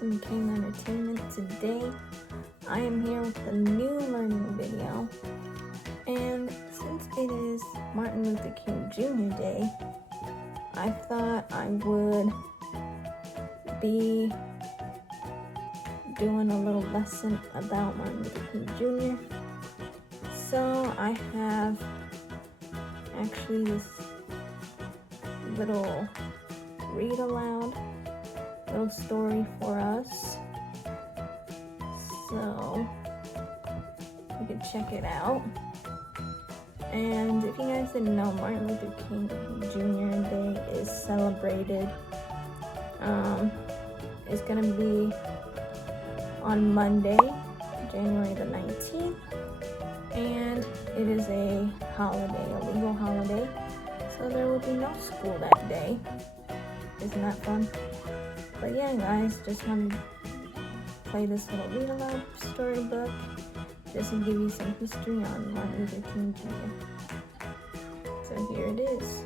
to MLK Entertainment. Today I am here with a new learning video, and since it is Martin Luther King Jr. Day, I thought I would be doing a little lesson about Martin Luther King Jr. So I have actually this little read aloud little story for us, so you can check it out. And if you guys didn't know, Martin Luther King Jr. Day is celebrated. It's gonna be on Monday, January the 19th, and it is a holiday, a legal holiday, so there will be no school that day. Isn't that fun? But yeah, guys, just wanted to play this little read-aloud storybook just to give you some history on Martin Luther King Jr. So here it is.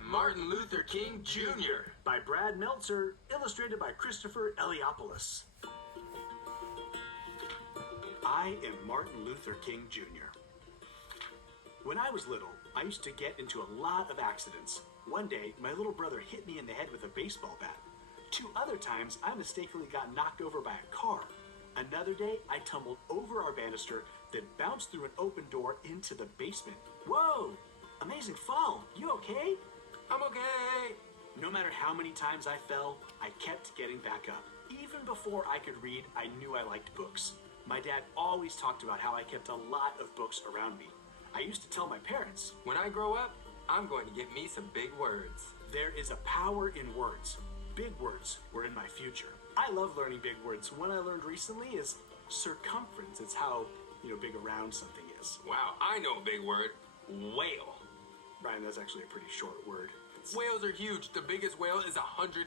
Martin Luther King Jr. by Brad Meltzer, illustrated by Christopher Eliopoulos. I am Martin Luther King Jr. When I was little, I used to get into a lot of accidents. One day, my little brother hit me in the head with a baseball bat. 2 other times, I mistakenly got knocked over by a car. Another day, I tumbled over our banister, then bounced through an open door into the basement. Whoa! Amazing fall. You okay? I'm okay. No matter how many times I fell, I kept getting back up. Even before I could read, I knew I liked books. My dad always talked about how I kept a lot of books around me. I used to tell my parents, when I grow up, I'm going to get me some big words. there is a power in words. Big words were in my future. I love learning big words. One I learned recently is circumference. It's how, big around something is. Wow, I know a big word. Whale. Ryan, that's actually a pretty short word. Whales are huge. The biggest whale is 108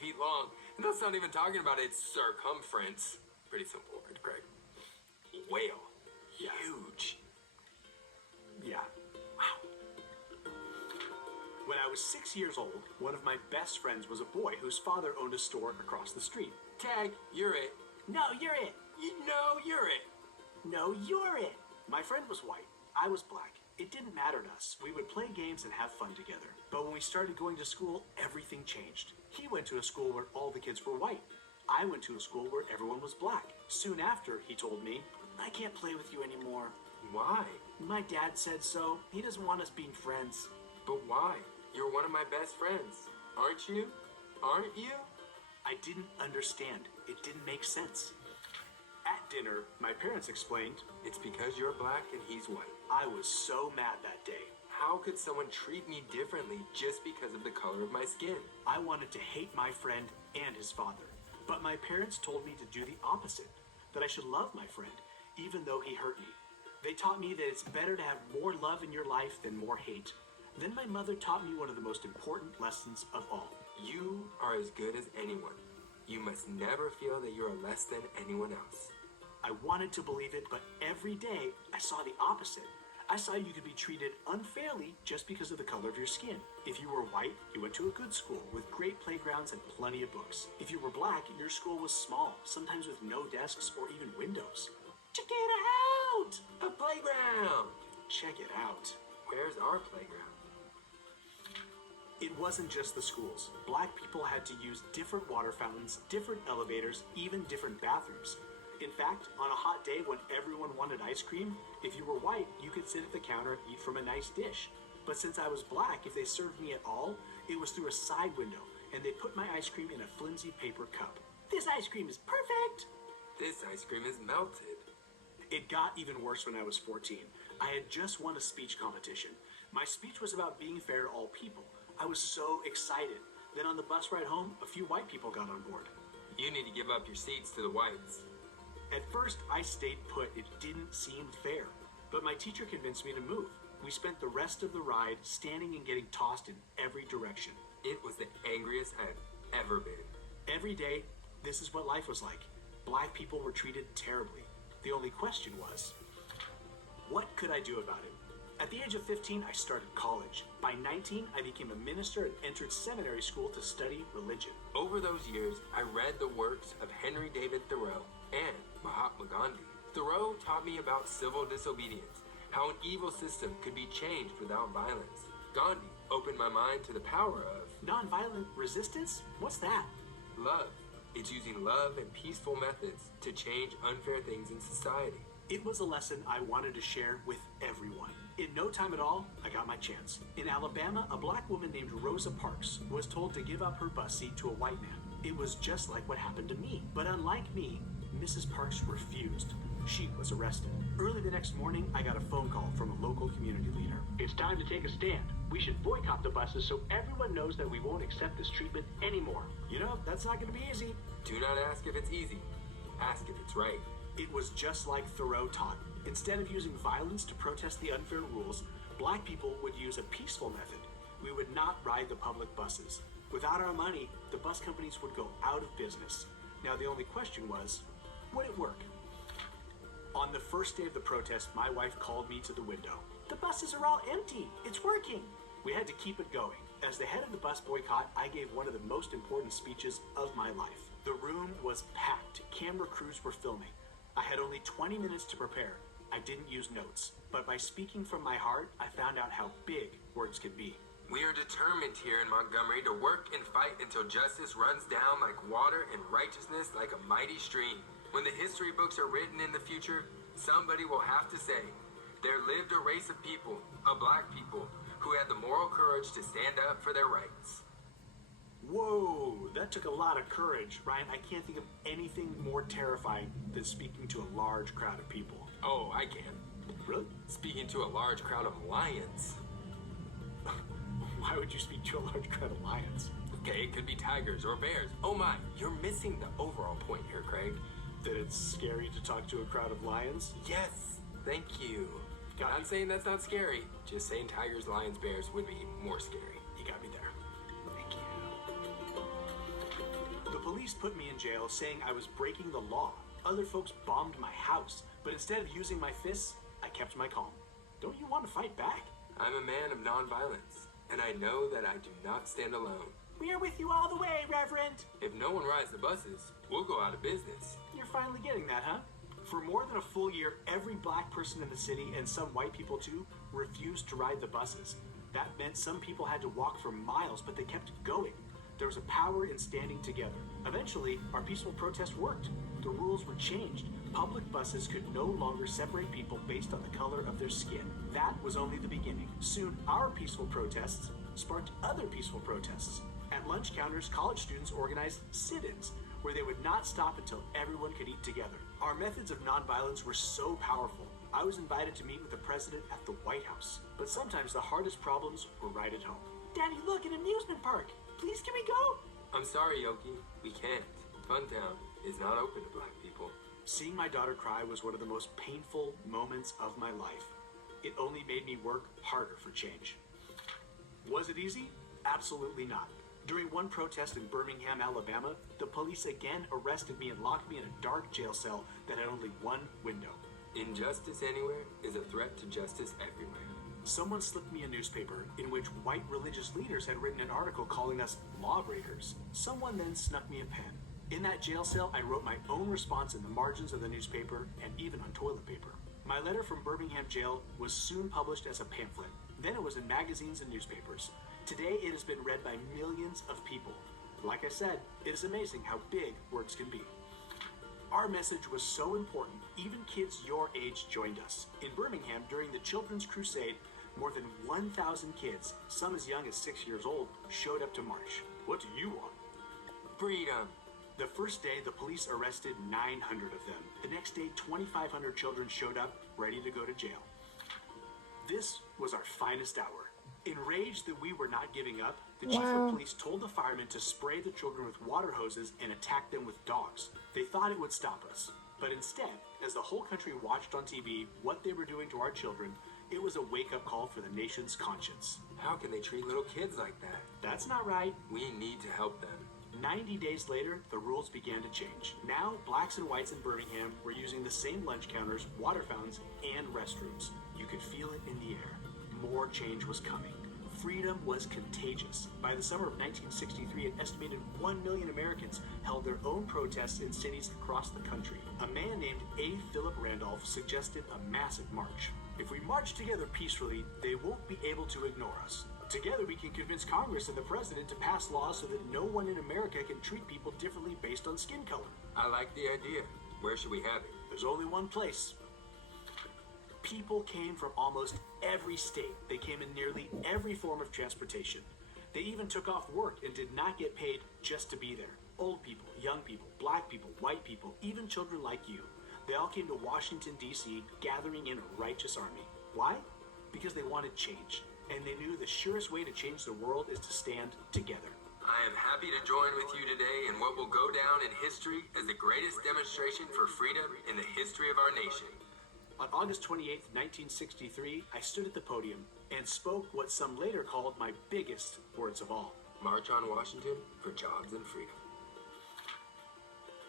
feet long. And that's not even talking about its circumference. Pretty simple word, Craig. Whale. Yeah. Huge. Yeah. Wow. When I was 6 years old, one of my best friends was a boy whose father owned a store across the street. Tag, you're it. No, you're it. No, you're it. No, you're it. My friend was white. I was black. It didn't matter to us. We would play games and have fun together. But when we started going to school, everything changed. He went to a school where all the kids were white. I went to a school where everyone was black. Soon after, he told me, I can't play with you anymore. Why? My dad said so. He doesn't want us being friends. But why? You're one of my best friends. Aren't you? Aren't you? I didn't understand. It didn't make sense. At dinner, my parents explained, It's because you're black and he's white. I was so mad that day. How could someone treat me differently just because of the color of my skin? I wanted to hate my friend and his father. But my parents told me to do the opposite, that I should love my friend, even though he hurt me. They taught me that it's better to have more love in your life than more hate. Then my mother taught me one of the most important lessons of all. You are as good as anyone. You must never feel that you are less than anyone else. I wanted to believe it, but every day I saw the opposite. I saw you could be treated unfairly just because of the color of your skin. If you were white, you went to a good school with great playgrounds and plenty of books. If you were black, your school was small, sometimes with no desks or even windows. Check it out! A playground! Check it out. Where's our playground? It wasn't just the schools. Black people had to use different water fountains, different elevators, even different bathrooms. In fact, on a hot day when everyone wanted ice cream, if you were white, you could sit at the counter and eat from a nice dish. But since I was black, if they served me at all, it was through a side window, and they put my ice cream in a flimsy paper cup. This ice cream is perfect! This ice cream is melted. It got even worse when I was 14. I had just won a speech competition. My speech was about being fair to all people. I was so excited. Then on the bus ride home, a few white people got on board. You need to give up your seats to the whites. At first, I stayed put. It didn't seem fair. But my teacher convinced me to move. We spent the rest of the ride standing and getting tossed in every direction. It was the angriest I've ever been. Every day, this is what life was like. Black people were treated terribly. The only question was, what could I do about it? At the age of 15, I started college. By 19, I became a minister and entered seminary school to study religion. Over those years, I read the works of Henry David Thoreau and Mahatma Gandhi. Thoreau taught me about civil disobedience, how an evil system could be changed without violence. Gandhi opened my mind to the power of Nonviolent resistance? What's that? love. It's using love and peaceful methods to change unfair things in society. It was a lesson I wanted to share with everyone. In no time at all, I got my chance. In Alabama, a black woman named Rosa Parks was told to give up her bus seat to a white man. It was just like what happened to me. But unlike me, Mrs. Parks refused. She was arrested. Early the next morning, I got a phone call from a local community leader. It's time to take a stand. We should boycott the buses so everyone knows that we won't accept this treatment anymore. You know, that's not going to be easy. Do not ask if it's easy. Ask if it's right. It was just like Thoreau taught. Instead of using violence to protest the unfair rules, black people would use a peaceful method. We would not ride the public buses. Without our money, the bus companies would go out of business. Now the only question was, would it work? On the first day of the protest, my wife called me to the window. The buses are all empty. It's working. We had to keep it going. As the head of the bus boycott, I gave one of the most important speeches of my life. The room was packed. Camera crews were filming. I had only 20 minutes to prepare. I didn't use notes, but by speaking from my heart, I found out how big words could be. We are determined here in Montgomery to work and fight until justice runs down like water and righteousness like a mighty stream. When the history books are written in the future, somebody will have to say, there lived a race of people, a black people, who had the moral courage to stand up for their rights. Whoa, that took a lot of courage, Ryan. I can't think of anything more terrifying than speaking to a large crowd of people. Oh, I can. Really? Speaking to a large crowd of lions. Why would you speak to a large crowd of lions? Okay, it could be tigers or bears. Oh my, you're missing the overall point here, Craig. That it's scary to talk to a crowd of lions? Yes, thank you. Got I'm me. saying that's not scary. Just saying tigers, lions, bears would be more scary. You got me there. Thank you. The police put me in jail saying I was breaking the law. Other folks bombed my house, but instead of using my fists, I kept my calm. Don't you want to fight back? I'm a man of nonviolence, and I know that I do not stand alone. We are with you all the way, Reverend. If no one rides the buses, we'll go out of business. You're finally getting that, huh? For more than a full year, every black person in the city, and some white people too, refused to ride the buses. That meant some people had to walk for miles, but they kept going. There was a power in standing together. Eventually, our peaceful protest worked. The rules were changed. Public buses could no longer separate people based on the color of their skin. That was only the beginning. Soon, our peaceful protests sparked other peaceful protests. At lunch counters, college students organized sit-ins, where they would not stop until everyone could eat together. Our methods of nonviolence were so powerful. I was invited to meet with the president at the White House. But sometimes the hardest problems were right at home. Daddy, look, an amusement park. Please, can we go? I'm sorry, Yoki. We can't. Funtown is not open to black people. Seeing my daughter cry was one of the most painful moments of my life. It only made me work harder for change. Was it easy? Absolutely not. During one protest in Birmingham, Alabama, the police again arrested me and locked me in a dark jail cell that had only one window. Injustice anywhere is a threat to justice everywhere. Someone slipped me a newspaper in which white religious leaders had written an article calling us lawbreakers. Someone then snuck me a pen. In that jail cell, I wrote my own response in the margins of the newspaper and even on toilet paper. My letter from Birmingham jail was soon published as a pamphlet. Then it was in magazines and newspapers. Today, it has been read by millions of people. Like I said, it is amazing how big words can be. Our message was so important, even kids your age joined us. In Birmingham, during the Children's Crusade, more than 1,000 kids, some as young as 6 years old, showed up to march. What do you want? Freedom. The first day, the police arrested 900 of them. The next day, 2,500 children showed up, ready to go to jail. This was our finest hour. Enraged that we were not giving up, the chief of police told the firemen to spray the children with water hoses and attack them with dogs. They thought it would stop us. But instead, as the whole country watched on TV what they were doing to our children, it was a wake-up call for the nation's conscience. How can they treat little kids like that? That's not right. We need to help them. 90 days later, the rules began to change. Now, blacks and whites in Birmingham were using the same lunch counters, water fountains, and restrooms. You could feel it in the air. more change was coming. Freedom was contagious. By the summer of 1963, an estimated 1 million Americans held their own protests in cities across the country. A man named A. Philip Randolph suggested a massive march. If we march together peacefully, they won't be able to ignore us. Together we can convince Congress and the President to pass laws so that no one in America can treat people differently based on skin color. I like the idea. Where should we have it? There's only one place. People came from almost every state. They came in nearly every form of transportation. They even took off work and did not get paid just to be there. Old people, young people, black people, white people, even children like you. They all came to Washington, D.C., gathering in a righteous army. Why? Because they wanted change. And they knew the surest way to change the world is to stand together. I am happy to join with you today in what will go down in history as the greatest demonstration for freedom in the history of our nation. On August 28, 1963, I stood at the podium and spoke what some later called my biggest words of all. March on Washington for jobs and freedom.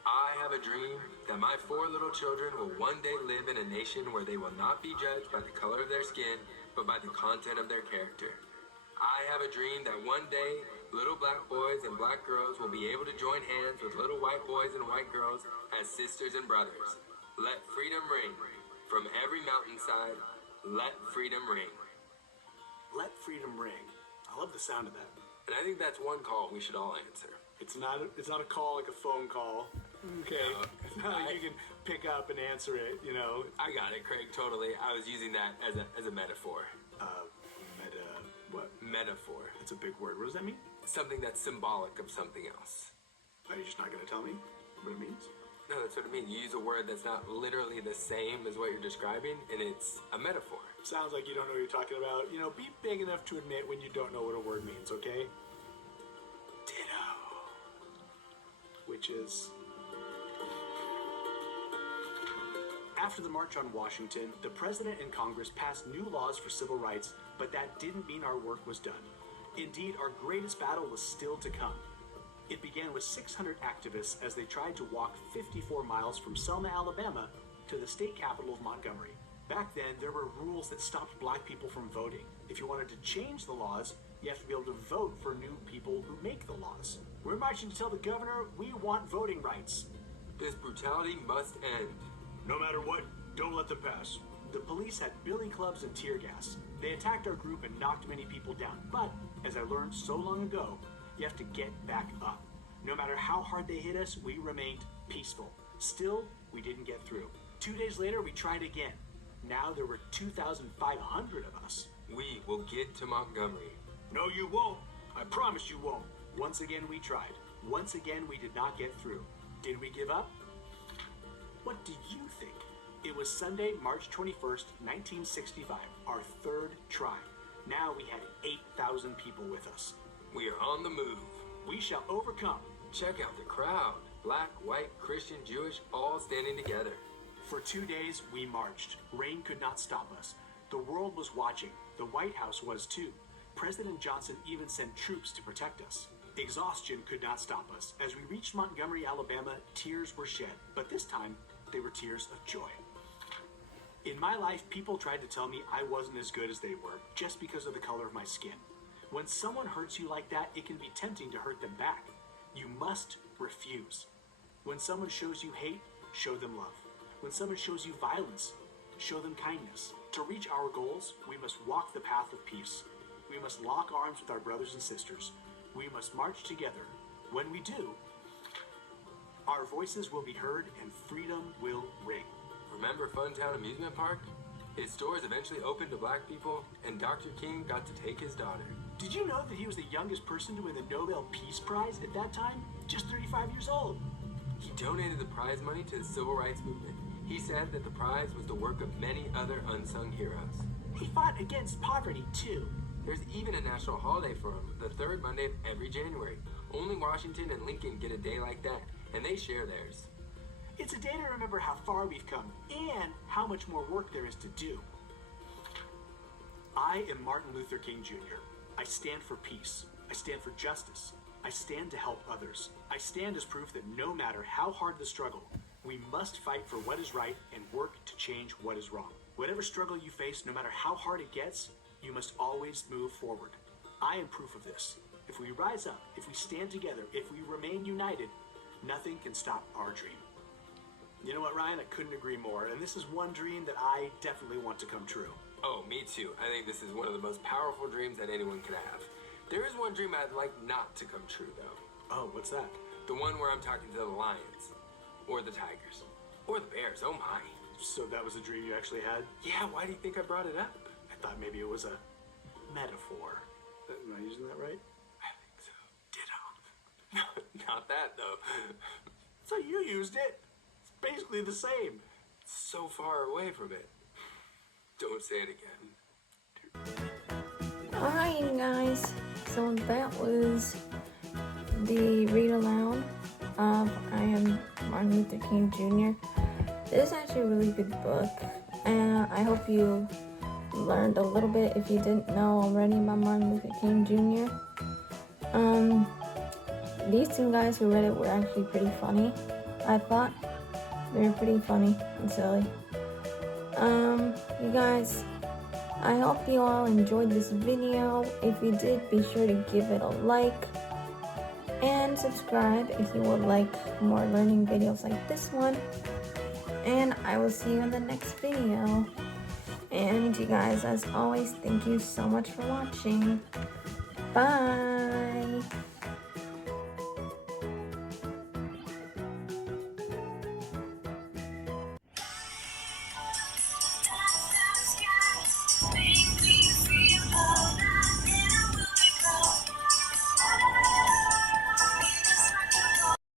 I have a dream that my 4 little children will one day live in a nation where they will not be judged by the color of their skin, but by the content of their character. I have a dream that one day little black boys and black girls will be able to join hands with little white boys and white girls as sisters and brothers. Let freedom ring. From every mountainside, let freedom ring. Let freedom ring. I love the sound of that. And I think that's one call we should all answer. It's not a call like a phone call. Okay. It's not like you can pick up and answer it, you know. I got it, Craig, totally. I was using that as a metaphor. What? Metaphor. It's a big word. What does that mean? Something that's symbolic of something else. Are you just not going to tell me what it means? No, that's what I mean. You use a word that's not literally the same as what you're describing, and it's a metaphor. Sounds like you don't know what you're talking about. You know, be big enough to admit when you don't know what a word means, okay? Ditto. Which is... After the March on Washington, the President and Congress passed new laws for civil rights, but that didn't mean our work was done. Indeed, our greatest battle was still to come. It began with 600 activists as they tried to walk 54 miles from Selma, Alabama, to the state capital of Montgomery. Back then, there were rules that stopped black people from voting. If you wanted to change the laws, you have to be able to vote for new people who make the laws. We're marching to tell the governor we want voting rights. This brutality must end. No matter what, don't let them pass. The police had billy clubs and tear gas. They attacked our group and knocked many people down. But, as I learned so long ago, you have to get back up. No matter how hard they hit us, we remained peaceful. Still, we didn't get through. 2 days later, we tried again. Now there were 2,500 of us. We will get to Montgomery. No, you won't. I promise you won't. Once again, we tried. Once again, we did not get through. Did we give up? What do you think? It was Sunday, March 21st, 1965, our 3rd try. Now we had 8,000 people with us. We are on the move. We shall overcome. Check out the crowd. Black, white, Christian, Jewish, all standing together. For 2 days, we marched. Rain could not stop us. The world was watching. The White House was too. President Johnson even sent troops to protect us. Exhaustion could not stop us. As we reached Montgomery, Alabama, tears were shed. But this time, they were tears of joy. In my life, people tried to tell me I wasn't as good as they were, just because of the color of my skin. When someone hurts you like that, it can be tempting to hurt them back. You must refuse. When someone shows you hate, show them love. When someone shows you violence, show them kindness. To reach our goals, we must walk the path of peace. We must lock arms with our brothers and sisters. We must march together. When we do, our voices will be heard and freedom will ring. Remember Funtown Amusement Park? Its doors eventually opened to black people, and Dr. King got to take his daughter. Did you know that he was the youngest person to win the Nobel Peace Prize at that time? Just 35 years old. He donated the prize money to the civil rights movement. He said that the prize was the work of many other unsung heroes. He fought against poverty, too. There's even a national holiday for him, the 3rd Monday of every January. Only Washington and Lincoln get a day like that, and they share theirs. It's a day to remember how far we've come and how much more work there is to do. I am Martin Luther King Jr. I stand for peace. I stand for justice. I stand to help others. I stand as proof that no matter how hard the struggle, we must fight for what is right and work to change what is wrong. Whatever struggle you face, no matter how hard it gets, You must always move forward. I am proof of this. If we rise up, if we stand together, if we remain united, nothing can stop our dream. You know what, Ryan? I couldn't agree more. And this is one dream that I definitely want to come true. Oh, me too. I think this is one of the most powerful dreams that anyone could have. There is one dream I'd like not to come true, though. Oh, what's that? The one where I'm talking to the lions, or the tigers, or the bears. Oh my. So that was a dream you actually had? Yeah, why do you think I brought it up? I thought maybe it was a metaphor. Am I using that right? I think so. Ditto. Not that, though. So you used it. It's basically the same. So far away from it. Don't say it again. Alright, you guys. So that was the read aloud of I Am Martin Luther King Jr. This is actually a really good book, and I hope you learned a little bit if you didn't know already about Martin Luther King Jr. These two guys who read it were actually pretty funny. I thought they were pretty funny and silly. You guys, I hope you all enjoyed this video. If you did, be sure to give it a like and subscribe if you would like more learning videos like this one. And I will see you in the next video. And you guys, as always, thank you so much for watching. Bye.